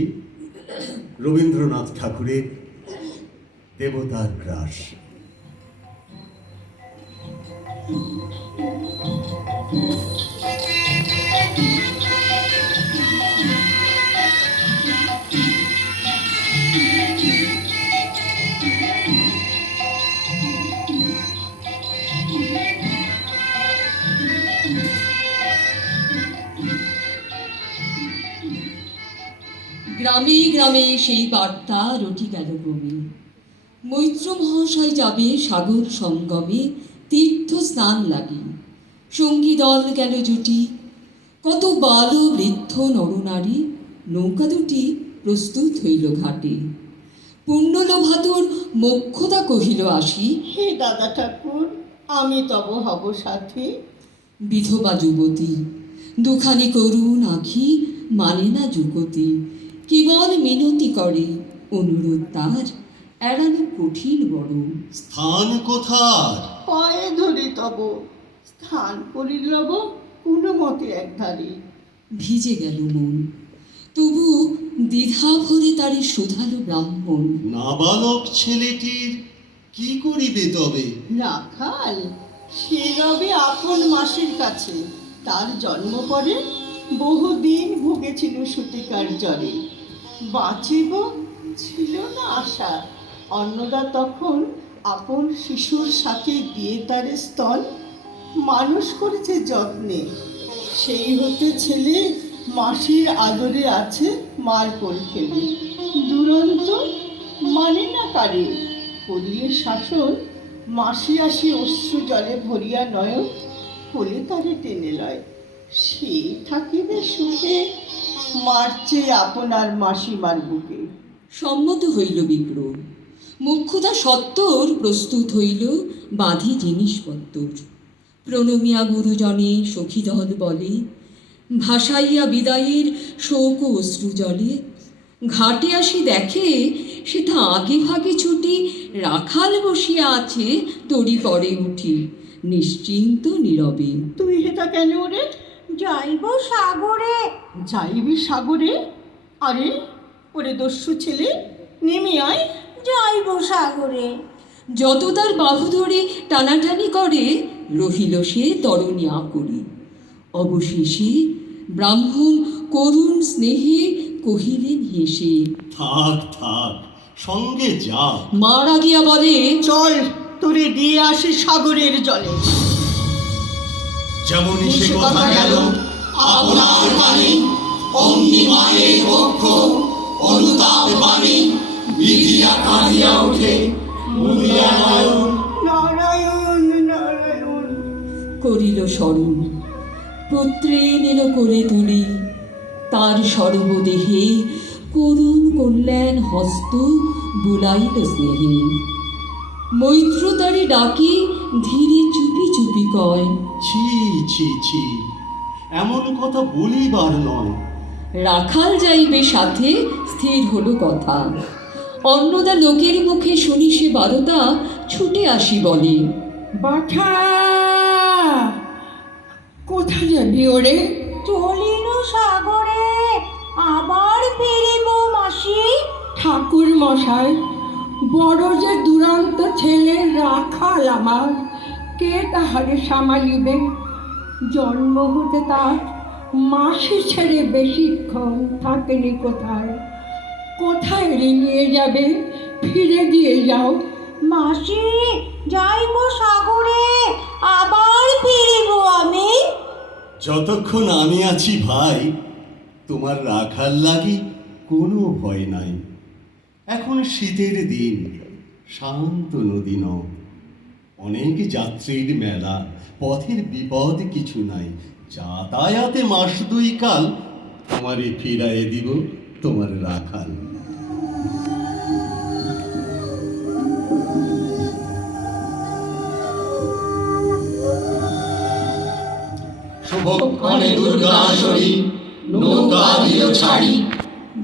শুনেছি রবীন্দ্রনাথ ঠাকুরের দেবতার গ্রাস। গ্রামে গ্রামে সেই বার্তা রটি গেল বমি। মৈত্র মহাশয় যাবে সাগর সঙ্গমে তীর্থ স্নান লাগি। সঙ্গী দল গেল জুটি, কত বাল বৃদ্ধ নরনারী, নৌকা দুটি প্রস্তুত হইল ঘাটে। পুণ্যলোভাতুর মোক্ষদা কহিল আসি, হে দাদা ঠাকুর, আমি তব হব সাথী। বিধবা যুবতী দুখানি করুণ আঁখি, মানে না যুগতি, কেবল মিনতি করে অনুরোধ তার, এড়ানো কঠিন বড়। স্থান কোথার? পায়ে ধরি তব, স্থান করিলব কোনো মতে একধারে। ভিজে গেল মন, তবু দ্বিধা ভরে তারে শোধালো ব্রাহ্মণ। নাবালক ছেলেটির কি করিবে তবে? রাখাল সে রবে আপন মাসির কাছে, তার জন্ম পরে বহুদিন ভুগেছিল সুতিকার জ্বরে। বাঁচিব ছিল না আশা, অন্নদা তখন আপন শিশুর সাথে দিয়ে তার স্তন মানুষ করেছে যত্নে। সেই হতে ছেলে মাসির আদরে আছে মার কোল ফেলে। দুরন্ত মানে না কারে, করিলে শাসন মাসি আসি অশ্রু জলে ভরিয়া নয়ন, কোলে তারে টেনে লয়। সে থাকিবে সুখে, মারছে আপনার মাসিমার বুকে। সম্মত হইল বিপ্র, মোক্ষদা সত্তর প্রস্তুত হইল বাঁধি জিনিসপত্তর। প্রণমিয়া গুরুজনে সখীদল বলে, ভাসাইয়া বিদায়ের শোক ও অশ্রু জলে। ঘাটে আসি দেখে সেটা আগে ভাগে ছুটি, রাখাল বসিয়া আছে তরি পরে উঠি, নিশ্চিন্ত নীরবে। তুই হেটা কেন রে? যাইব সাগরে। যাইবি সাগরে? আরে ওরে দস্যু ছেলে, নেমে আয়। যাইব সাগরে। যত তার বাহু ধরে টানাটানি করে, রহিল সে তরণী আকুরি। অবশেষে ব্রাহ্মণ করুণ স্নেহে কহিলেন হেসে, থাক থাক, সঙ্গে যা। মারা গিয়া বলে, চল তোরে দিয়ে আসি সাগরের জলে। যেমনই সে কথা গেল, আপনার বাণী অগ্নি মায়ের বক্ষ, অনুতাপ বাণী বিধিয়া কাঁদিয়া ওঠে মুদিয়া নয়ন। নারায়ণ নারায়ণ। করিল স্মরণ, পুত্রে নিল কোলে তুলি, তার সর্বদেহে করুণ কল্যাণ হস্ত বুলাইল স্নেহে। মৈত্র তারে ডাকি ধীরে চুপি চুপি কয়, ছি ছি ছি, এমন কথা বলিবার নয়। রাখাল যাইবে সাথে, স্থির হলো কথা। অন্নদা লোকের মুখে শুনি সে বারতা, ছুটে আসি বলে, বাছা, কোথায় যাবি ওরে? চলিল সাগরে, আবার ফিরিব মাসি। ঠাকুর মশাই, বড় যে দুরন্ত ছেলে রাখাল আমার, কে তাহারে সামালিবে? জন্ম হতে তার মাসি ছেড়ে বেশিক্ষণ থাকেনি কোথায়। কোথায় রে নিয়ে যাবে? ফিরে দিয়ে যাও। মাসি, যাইব সাগরে, আবার ফিরিব আমি। যতক্ষণ আমি আছি ভাই, তোমার রাখার লাগি কোনো ভয় নাই। এখন শীতের দিন, শান্ত নদী নদ, অনেক যাত্রীর মেলা, পথের বিপদ কিছু নাই। যাতায়াতে মাস দুই কাল তোমারে ফিরাইয়ে দিব তোমার রাখাল। শুভক্ষণে দুর্গাসরী নৌকা দিল ছাড়ি,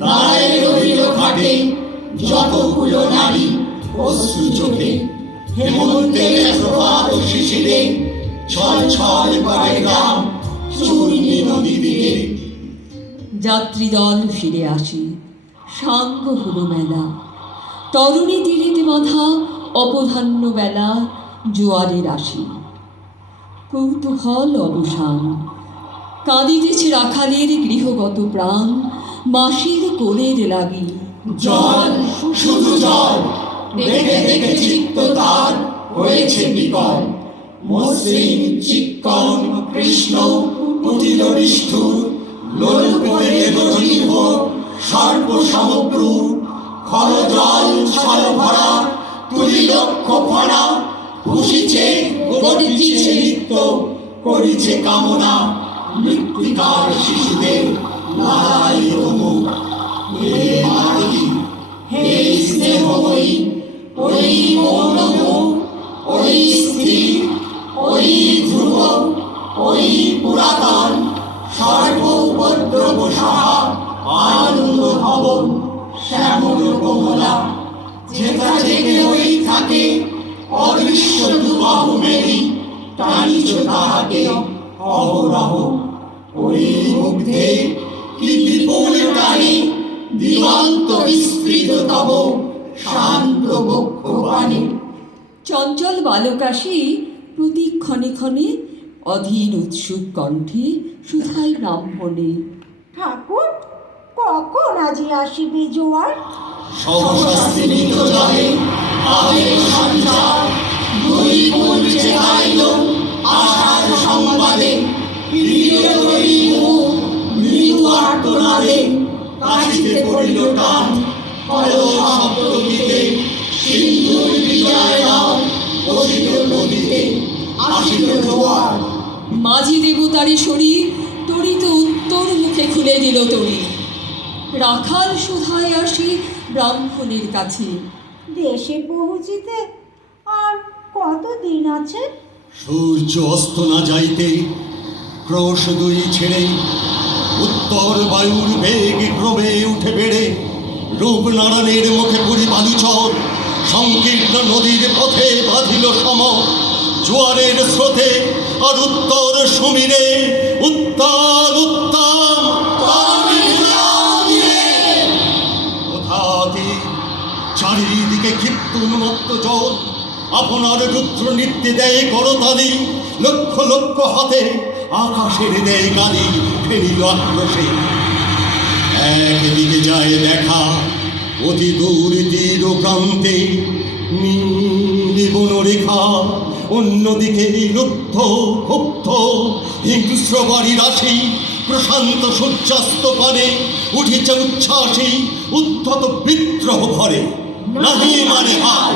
দাঁড়ায় রহিল ঘাটে যত কুলো নারী অশ্রু চোখে। হেমন্তের প্রভাত শিশিরে ছল ছল করে গ্রাম চূর্ণী নদী দিকে। যাত্রীদল ফিরে আসে, সাঙ্গ হলো মেলা, তরুণী তীরেতে বাঁধা অপধান্য বেলা, জোয়ারের আসি কৌতূহল অবসান, কাঁদিতেছে রাখালের গৃহগত প্রাণ, মাসির কোলের লাগি। জল, শুধু জল, দেখে দেখে চিত্ত তার হয়েছে বিকল। মসৃণ চিক্কণ কৃষ্ণ কুটিল নিষ্ঠুর, লোলপে জীব সর্ব সমগ্র। খর জল ছল ভরা তুলি লক্ষ ফনা, খুশিছে গর্জিছে নিত্য করিছে কামনা। মৃত্তিকার শিশুদের লালায়িত মুখ, হে মাতৃ, হে স্নেহময়ী, ওই মৌন মুখ, ওই স্থির, ওই ধ্রুব, ওই পুরাতন, সর্ব উপদ্রব সাহা আনন্দ ভবন। শ্যামল কমলা যেথা জেগে ওই থাকে, অদৃশ্য দুবাহু মেরি টানিছ তাহাকে অহরহ। ওই মুগ্ধে কি বিপুল টানে, দিগন্ত বিস্তৃত তব শান্ত বক্ষ বাণী। চঞ্চল বালকাশী প্রতি ক্ষণে ক্ষণে অধীর উৎসুক কণ্ঠে সুধাই ব্রাহ্মণে। ঠাকুর, কখন আজি আসিবে জোয়ার? সহস্রাস্তিমিত জলে আবেগ সঞ্চার, দুই কুল চেতাইল আশার সংবাদে। প্রিয়তরী মুখ মৃদু আর্তনাদে, কাশিতে পড়িল টান কলহ শব্দ গীতে। সিন্ধুর বিজয় নাও বসিল নদীতে, আসিল জোয়ার। মাঝি দেবতারি শরীর তরিত উত্তর মুখে খুলে দিল তরি। রাখাল সুধায় আসি ব্রাহ্মণের কাছে। দেশে পৌঁছিতে আর কত দিন আছে? সূর্য অস্ত না যাইতে ক্রোশ দুই ছেড়ে, উত্তর বায়ুর বেগ ক্রমে উঠে বেড়ে। রূপনারায়ণের মুখে পুরি বালুচর, সংকীর্ণ নদীর পথে বাঁধিল সম। জোয়ারের স্রোতে আর উত্তর সমীরে উত্তাল উত্তাম কোথাতে চারিদিকে ক্ষিপ্ত উন্মত্ত জল। আপনার রুদ্র নৃত্যে দেয় করতালি, লক্ষ লক্ষ হাতে আকাশের দেয় গালি ফেরিল আক্রোশে। একদিকে যায় দেখা অতি দূর তীর প্রান্তে নীল বনরেখা, অন্যদিকে রুদ্ধ ক্ষুব্ধ হিংস্র বাড়ি রাশি। প্রশান্ত সূর্যাস্ত পানে উঠিছে উচ্ছ্বাসী উদ্ধত বিদ্রোহ ভরে। নাহি মানে হার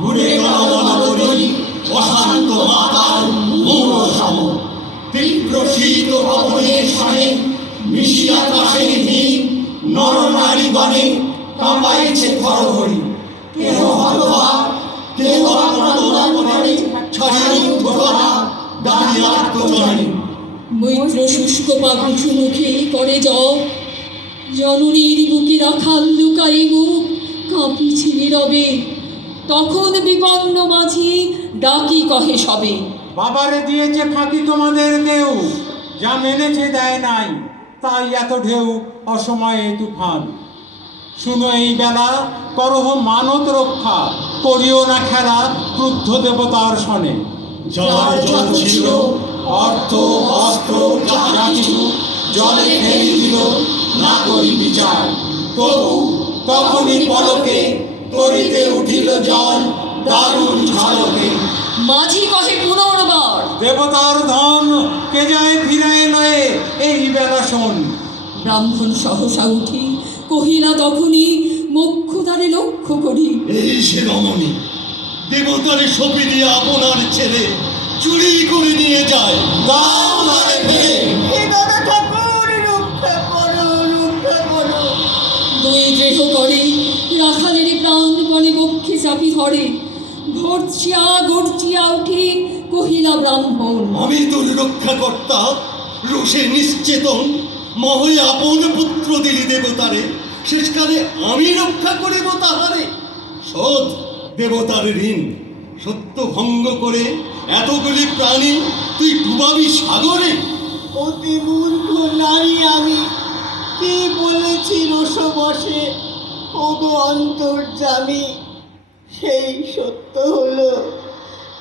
ঘুরে গণগণ করি অশান্ত মাতাল মূল সম। তীব্র শীত পবনের সনে মিশিয়া কাশের হিম, নর নারী গণে কাঁপাইছে থরহরি। কেহ হতবাক, কেহ আক্রান্তরে ছাড়িয়া উদ্ধরা দাঁড়িয়ে আত্মজনে। মৈত্র শুষ্ক পাগুষু মুখে করে জপ, জননীর বুকে রাখাল লুকাই মুখ কাঁপিছে নীরবে। তখন বিপন্ন মাঝি ডাকি কহে সবে। বাবারে দিয়েছে ফাঁকি তোমাদের কেউ, যা মেনেছে দেয় নাই, তাই এত ঢেউ অসময়ে তুফান। শুনো এই বেলা করহ মানত রক্ষা, করিও না খেলা ক্রুদ্ধ দেবতার সনে। যার যত ছিল অর্থ অস্ত্র যা কিছু জলে ফেলে দিল, না করি বিচার। তবু তখনই পলকে তরিতে উঠিল জল দারুণ ঝলকে। মাঝি কহে পুনর্বার, দেবতার ধন কে যায় ফিরায় লয়ে এই বেলা শোন। ব্রাহ্মণ সহসা উঠি কহিলা তখনই মক্ষুদারে লক্ষ্য করি। এই সে রমণী, দেবতারে সপি দিয়ে আপনার ছেলে চুরি করে নিয়ে যায়। দাও ধরে ফেলে হে দাদা ঠাকুর, রক্ষা করো, রক্ষা করো। দুই দেহ করে রাখালের প্রাণপণে বক্ষে চাপি ধরে। ঘরচিয়া গড়চিয়া উঠি কহিলা ব্রাহ্মণ, আমি তোর রক্ষাকর্তা রোষে নিশ্চেতন। মহই আপন পুত্র দিলি দেবতারে, শেষকালে আমি রক্ষা করিব তাহারে। শোধ দেবতার ঋণ, সত্য ভঙ্গ করে এতগুলি প্রাণী তুই ডুবাবি সাগরে। অতি মূর্খ নারী আমি, কি বলেছি রসবশে যে ওগো অন্তর্যামী, সেই সত্য হলো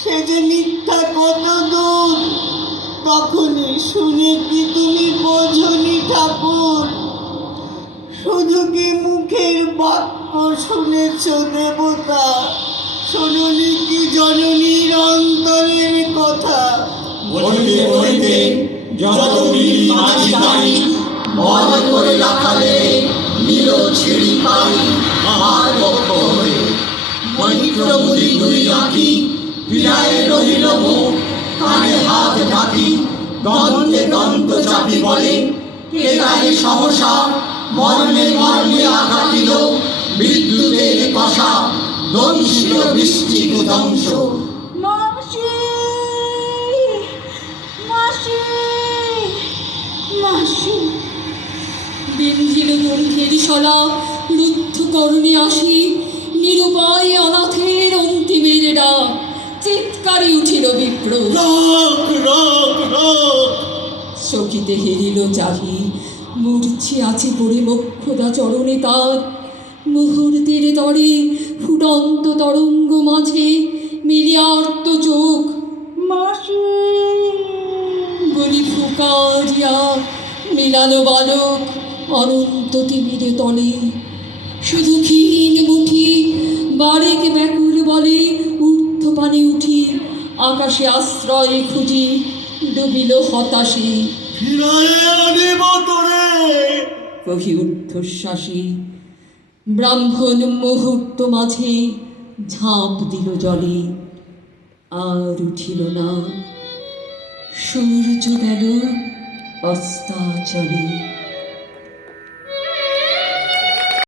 সে যে মিথ্যা কত দূর, তখনই শুনে কি তুমি বোঝনি ঠাকুর? শুধু কি মুখের বাক্য শুনেছ দেবতা, শোনি কি জননীর অন্তরের কথা? বলিতে বলিতে যত মিল মাঝি গাড়ি, মনে করে রাখালে নীল ছিড়ি পাই আর পক্ষ হয়ে। মৈত্র বুড়ি দুই আঁকি ফিরায় রহিল মুখ, কানে হাত ঢাকি দন্তে দন্ত চাপি বলে, কে তারে সহসা মর্মে মর্মে আঘাত দিল, বিদ্যুতের কষা দংশিল বৃষ্টিক ধ্বংস। মাসি, মাসি, মাসি। বিন্ধিল কণ্ঠের শলা, রুদ্ধ করণে আসি, নিরুপায় অনাথের অন্তিমের ডাক, চিৎকারে উঠিল বিপ্র। রোক রোক রোক! চকিতে হেরিল চাহি, মূর্ছি আছে পড়ে মোক্ষদা চরণে তার। মুহূর্তের তরে ফুটন্ত তরঙ্গ মাঝে মিলিয়া আর্ত চোখ, মাসি, বলি ফুকারিয়া মিলানো বালক অনন্ত তিমিরে তলে। শুধু ক্ষীণ মুখী বারেক ব্যাকুল বলে, ঊর্ধ্ব পানে উঠি আকাশে আশ্রয় খুঁজি, ডুবিল হতাশে ফিরায়ে আনিব তোরে। কহি ঊর্ধ্বশ্বাসী। ব্রাহ্মণ মুহূর্ত মাঝে ঝাঁপ দিল জলে, আর উঠিল না। সূর্য গেল অস্তাচলে।